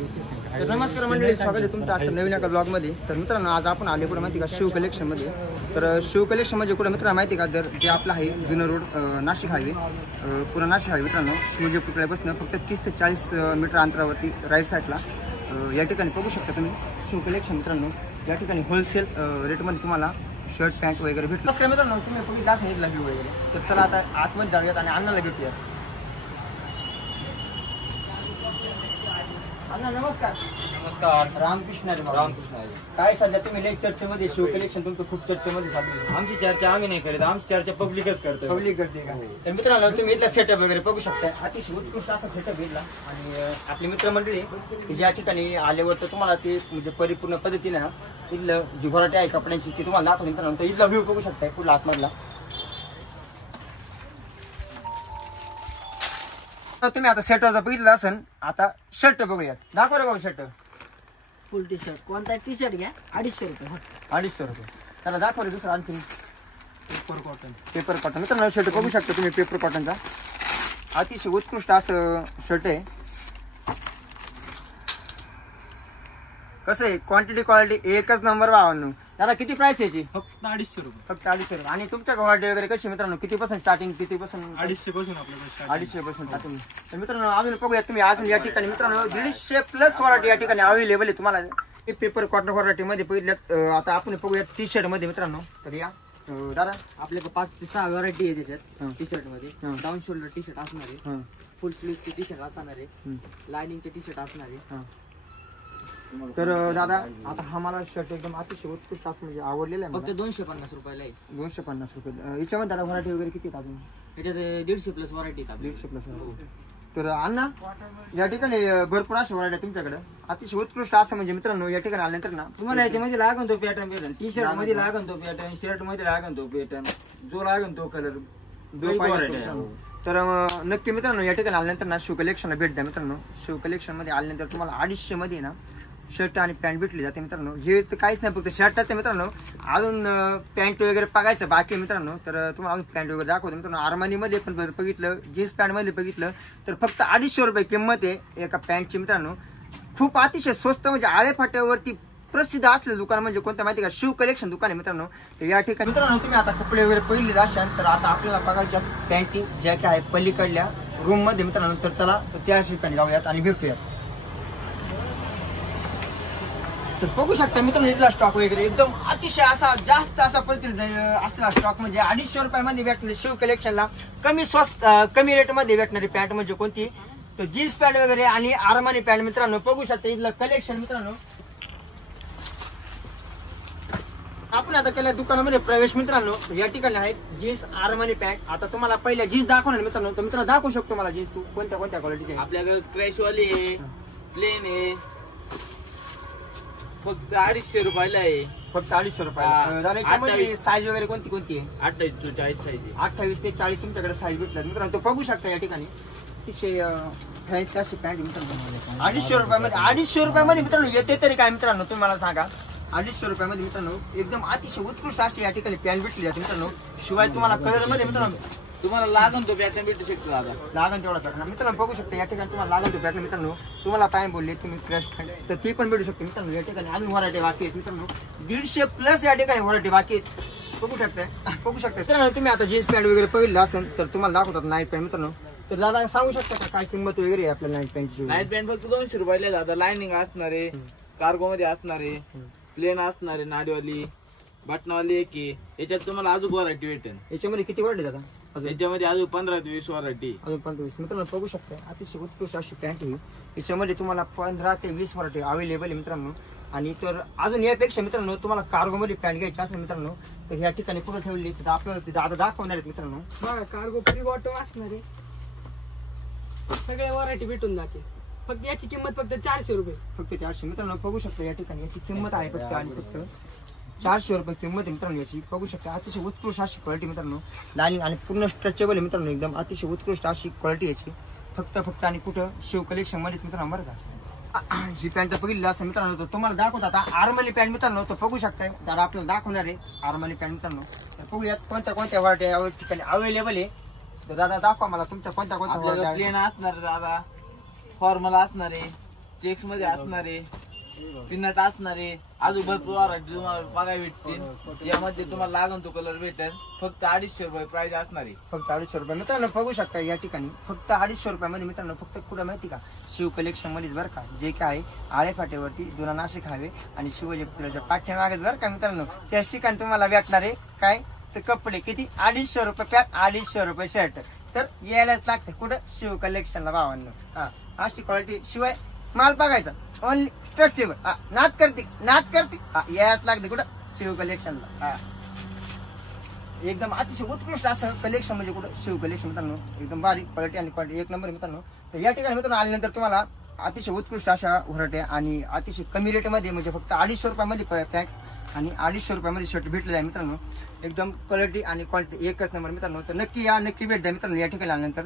तर नमस्कार मंडळी, स्वागत आहे तुमचं आजच्या नवीन एका ब्लॉगमध्ये. तर मित्रांनो, आज आपण आले कुठं माहिती का, शिव कलेक्शनमध्ये. तर शिव कलेक्शन म्हणजे कुठं मित्रांनो माहिती का, जर जे आपलं आहे जुनं रोड नाशिक हायवे, पुन्हा नाशिक हायवे मित्रांनो, शिवजी पुतळ्यापासून फक्त 30 ते 40 मीटर अंतरावरती राईट साईडला या ठिकाणी बघू शकता तुम्ही शिव कलेक्शन. मित्रांनो, या ठिकाणी होलसेल रेटमध्ये तुम्हाला शर्ट पॅन्ट वगैरे भेटलं. नमस्कार मित्रांनो, तुम्ही बघितला सांगितलं व्ह्यू वगैरे. तर चला आता आतमध्ये जाऊयात आणि अण्णाला भेटूया. अण्णा नमस्कार. नमस्कार. रामकृष्ण हरी. रामकृष्ण हरी. काय सध्या तुम्ही लेक चर्चेमध्ये शिव कलेक्शन तुमचं खूप चर्चेमध्ये चालू आहे. आमची चर्चा आम्ही नाही करत, आमची चर्चा पब्लिकच करतो. पब्लिक करते का? तर मित्रांनो, तुम्ही इथला सेटअप वगैरे बघू शकता. अतिशय उत्कृष्ट असा सेटअप घेतला आणि आपली मित्रमंडळी ज्या ठिकाणी आल्यावर तर तुम्हाला ते म्हणजे परिपूर्ण पद्धतीने इथलं जी व्हरायटी आहे कपड्यांची ती तुम्हाला दाखवली. मित्रांनो, तर इथला व्ह्यू बघू शकता पुढला आतमधला. तुम्ही आता शर्टचा बघितलं असेल, आता शर्ट बघूयात. दाखवा रे भाऊ शर्ट. फुल टी शर्ट, कोणता टी शर्ट घ्या 250 रुपये. 250 रुपये. त्याला दाखवा रे दुसरं आणखी. Paper cotton. Paper cotton. मित्रांनो, शर्ट बघू शकता तुम्ही पेपर कॉटनचा. अतिशय उत्कृष्ट असं शर्ट आहे. कसं आहे, क्वांटिटी क्वालिटी एकच नंबर भावांनो. त्याला किती प्राइस याची? फक्त 250 रुपये. फक्त 250 रुपये. आणि तुमच्या क्वालिटी वगैरे कशी मित्रांनो, कितीपासून स्टार्टिंग, कितीपासून? 250 पासून आपल्याकडे 250 पासून स्टार्टिंग. तर मित्रांनो, अजून बघूया तुम्ही. अजून या ठिकाणी मित्रांनो 150 प्लस व्हरायटी या ठिकाणी अवेलेबल आहे तुम्हाला. पेपर कॉटन व्हरायटी मध्ये पहिल्यात आता आपण बघूया टी शर्ट मध्ये. मित्रांनो, तर या दादा आपल्याकडे 5 ते 6 व्हरायटी आहे त्याच्यात. टी शर्ट मध्ये डाऊन शोल्डर टी शर्ट असणार आहे, फुल स्लीव्ह टी शर्ट असणार आहे, लाइनिंग टी शर्ट असणार आहे. तर दादा, आता हा मला शर्ट एकदम अतिशय उत्कृष्ट असं म्हणजे आवडलेला आहे. फक्त 250 रुपयाला आहे. 250 रुपये. याच्यामध्ये दादा व्हरायटी वगैरे किती आहेत अजून? त्याच्यात 150 प्लस व्हरायटी आहेत. 150 प्लस. तर अण्णा, या ठिकाणी भरपूर अशा व्हरायटी तुमच्याकडे अतिशय उत्कृष्ट असं म्हणजे मित्रांनो या ठिकाणी आल्यानंतर ना तुम्हाला याच्यामध्ये लागन तो पॅटर्न भेटेल. टी शर्ट मध्ये लागन तो पॅटर्न, शर्ट मध्ये लागन तो पॅटर्न, जो लागन तो कलर. तर नक्की मित्रांनो या ठिकाणी आल्यानंतर ना शिव कलेक्शनला भेट द्या. मित्रांनो, शिव कलेक्शन मध्ये आल्यानंतर तुम्हाला 250 मध्ये ना शर्ट आणि पॅन्ट भेटली जाते. मित्रांनो, हे तर काहीच नाही, फक्त शर्टाचं मित्रांनो. अजून पॅन्ट वगैरे बघायचं बाकी आहे मित्रांनो. तर तुम्हाला अजून पॅन्ट वगैरे दाखवतो. मित्रांनो, आर्मानीमध्ये पण बघितलं, जीन्स पॅन्ट मध्ये बघितलं तर फक्त 250 रुपये किंमत आहे एका पॅन्टची. मित्रांनो, खूप अतिशय स्वस्त म्हणजे आळे फाट्यावरती प्रसिद्ध असलेलं दुकान म्हणजे कोणतं माहिती का, शिव कलेक्शन दुकान आहे मित्रांनो. तर या ठिकाणी मित्रांनो तुम्ही आता कपडे वगैरे पहिले असाल तर आता आपल्याला बघायच्या पॅन्टी ज्या काय आहे पलीकडल्या रूम मध्ये मित्रांनो. तर चला त्या ठिकाणी जाऊयात आणि भेटूयात. तर बघू शकता मित्रांनो, इथला स्टॉक वगैरे एकदम अतिशय असा जास्त असा पद्धतीने असलेला स्टॉक म्हणजे 250 रुपयामध्ये भेटणारी शिव कलेक्शनला कमी स्वस्त कमी रेटमध्ये भेटणारी पॅन्ट म्हणजे कोणती, तर जीन्स पॅन्ट वगैरे आणि आर्मानी पॅन्ट. मित्रांनो, बघू शकता इथलं कलेक्शन. मित्रांनो, आपण आता केल्या दुकानामध्ये प्रवेश. मित्रांनो, या ठिकाणी आहे जीन्स आर्मानी पॅन्ट. आता तुम्हाला पहिल्या जीन्स दाखवणार मित्रांनो. तर मित्रांनो दाखवू शकतो मला जीन्स तू कोणत्या कोणत्या क्वालिटीची आहे? आपल्याकडे क्रॅशवाली आहे, प्लेन आहे, फक्त 250 रुपयाला आहे. फक्त 250 रुपये. साईज वगैरे कोणती कोणती आहे? 28 to 40 साईज आहे. 28 ते 40 तुमच्याकडे साईज भेटतात. मित्रांनो, तो बघू शकता या ठिकाणी अतिशय फॅन्सी अशी पॅन्ट मित्रांनो. 250 रुपयामध्ये. 250 रुपयामध्ये मित्रांनो येते तरी काय मित्रांनो, तुम्ही मला सांगा. 250 रुपयामध्ये मित्रांनो एकदम अतिशय उत्कृष्ट अशी या ठिकाणी पॅन्ट भेटली जाते मित्रांनो. शिवाय तुम्हाला कलर मध्ये मित्रांनो तुम्हाला लागन तो पॅटर्न भेटू शकतो दादा. लागन तेवढा पॅटर्न. मित्रांनो, बघू शकता या ठिकाणी तुम्हाला लागन तो पॅटर्न. मित्रांनो, तुम्हाला पॅन्ट बोलले तुम्ही क्रॅश पॅन्ट तर ती पण भेटू शकते मित्रांनो. या ठिकाणी अजून व्हरायटी बाकी आहेत मित्रांनो. 150 प्लस या ठिकाणी व्हरायटी बाकी आहेत. बघू शकता. मित्रांनो, तुम्ही आता जीन्स पॅन्ट वगैरे पहिलं असेल तर तुम्हाला दाखवतात नाईट पॅन्ट. मित्रांनो, तर दादा सांगू शकता का काय किंमत वगैरे आहे आपल्या नाईट पॅन्टची? नाईट पॅन्ट फक्त 200 रुपयाला दादा. लाइनिंग असणार आहे, कार्गो मध्ये असणार आहे, प्लेन असणार आहे, नाडीवाली, बटनावाली एक आहे. याच्यात तुम्हाला अजून व्हरायटी भेटेल. याच्यामध्ये किती व्हरायटी दादा? याच्यामध्ये अजून 15 ते 20 व्हरायटी. अजून 15-20. मित्रांनो, बघू शकता अतिशय उत्कृष्ट अशी पॅन्ट आहे. याच्यामध्ये तुम्हाला 15 ते 20 व्हरायटी अवेलेबल आहे मित्रांनो. आणि तर अजून यापेक्षा मित्रांनो तुम्हाला कार्गो मध्ये पॅन्ट घ्यायची असेल मित्रांनो तर या ठिकाणी पुढे ठेवली तर आपल्याला दादा दाखवणार आहेत मित्रांनो. बघा, कार्गो फ्री बॉटम असणार आहे. सगळ्या व्हरायटी भेटून जाते. फक्त याची किंमत फक्त 400 रुपये. फक्त 400. मित्रांनो, बघू शकता या ठिकाणी याची किंमत आहे फक्त आणि फक्त 400 रुपये किंमत आहे मित्रांनो याची. बघू शकता अतिशय उत्कृष्ट अशी क्वालिटी मित्रांनो. लाइनिंग आणि पूर्ण स्ट्रेचेबल आहे मित्रांनो. एकदम अतिशय उत्कृष्ट अशी क्वालिटी याची. फक्त आणि कुठं शिव कलेक्शन मध्येच मित्रांनो. बरं का, ही पॅन्ट बघितली असं मित्रांनो तर तुम्हाला दाखवत आता आर्मानी पॅन्ट मित्रांनो. तर बघू शकताय त्याला आपल्याला दाखवणार आहे आर्मानी पॅन्ट मित्रांनो. तर बघूयात कोणत्या कोणत्या व्हरायटी या ठिकाणी अवेलेबल आहे. तर दादा दाखवा मला तुमच्या कोणत्या कोणत्या प्लेन असणार दादा, फॉर्मल असणार आहे, चेक्स मध्ये असणारे, पिनट असणारे, अजून भरपूर व्हरायटी तुम्हाला बघायला भेटतील. यामध्ये तुम्हाला लागून तो कलर भेटेल. फक्त 250 रुपये प्राइस असणारी. फक्त 250 रुपये मित्रांनो बघू शकता या ठिकाणी फक्त 250 रुपयामध्ये मित्रांनो फक्त कुठं माहिती का शिव कलेक्शन मध्येच बरं का जे काय आहे आळे फाट्यावरती जुना नाशिक हायवे आणि शिवाजी पुतळ्याच्या पाठ्यामागेच बरं का मित्रांनो त्याच ठिकाणी तुम्हाला भेटणार आहे काय तर कपडे किती 250 रुपये पॅक 250 रुपये शर्ट. तर यायलाच लागते कुठं शिव कलेक्शनला भावांनो. हा अशी क्वालिटी शिवाय माल बघायचा ओनली स्ट्रक्चरेबल. नाद करते यायलाच लागते कुठं शिव कलेक्शनला. हा एकदम अतिशय उत्कृष्ट असं कलेक्शन म्हणजे कुठं शिव कलेक्शन मित्रांनो एकदम बारीक क्वालिटी आणि क्वालिटी एक नंबर मित्रांनो. तर या ठिकाणी मित्रांनो आल्यानंतर तुम्हाला अतिशय उत्कृष्ट अशा व्हरायट्या आणि अतिशय कमी रेटमध्ये म्हणजे फक्त 250 रुपयामध्ये पॅक आणि 250 रुपयामध्ये शर्ट भेटले आहे मित्रांनो. एकदम क्वालिटी आणि क्वालिटी एकच नंबर मित्रांनो. तर नक्की या नक्की भेट द्या मित्रांनो या ठिकाणी आल्यानंतर.